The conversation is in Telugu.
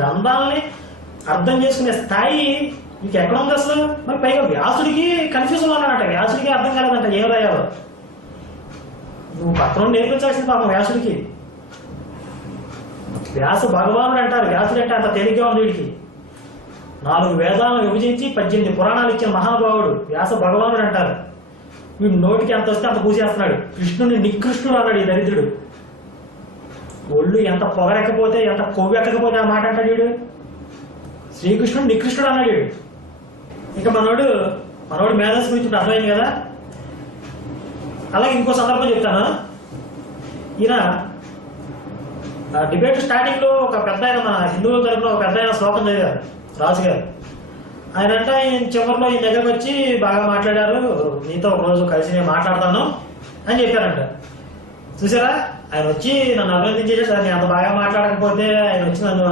గ్రంథాలని అర్థం చేసుకునే స్థాయి మీకు ఎక్కడ ఉంది అసలు? మరి పైగా వ్యాసుడికి కన్ఫ్యూజన్ ఉన్నాడట, వ్యాసుడికి అర్థం కాలేదంట ఏం రాయాలో. నువ్వు పక్కన నేర్పించాల్సింది పాపం వ్యాసుడికి. వ్యాస భగవానుడు అంటారు, వ్యాసుడు అంటే అంత తేలిగ్గా ఉంది వీడికి. 4 వేదాలను విభజించి 18 పురాణాలు ఇచ్చిన మహానుభావుడు వ్యాస భగవానుడు అంటారు. వీడు నోటికి ఎంత వస్తే అంత పూజేస్తున్నాడు. కృష్ణుని నికృష్ణుడు అన్నాడు ఈ దరిద్రుడు. ఒళ్ళు ఎంత పొగరెక్కపోతే, ఎంత కొవ్వెక్కకపోతే ఆ మాట అంటాడు వీడు. శ్రీకృష్ణుడు నికృష్ణుడు అన్నాడు వీడు. ఇక మనోడు మేధస్సు గురించి అర్థమైంది కదా. అలాగే ఇంకో సందర్భం చెప్తాను. ఈయన డిబేట్ స్టార్టింగ్ లో ఒక పెద్ద ఆయన, మన హిందువుల తరఫున ఒక పెద్ద ఆయన శ్లోకం చదివారు రాజుగారు. ఆయన అంటే ఆయన చివరిలో ఈ దగ్గరకు వచ్చి బాగా మాట్లాడారు, నీతో ఒక రోజు కలిసి నేను మాట్లాడతాను అని చెప్పారంట. చూసారా, ఆయన వచ్చి నన్ను అభినందించేసారు. నేను అంత బాగా మాట్లాడకపోతే ఆయన వచ్చి నన్ను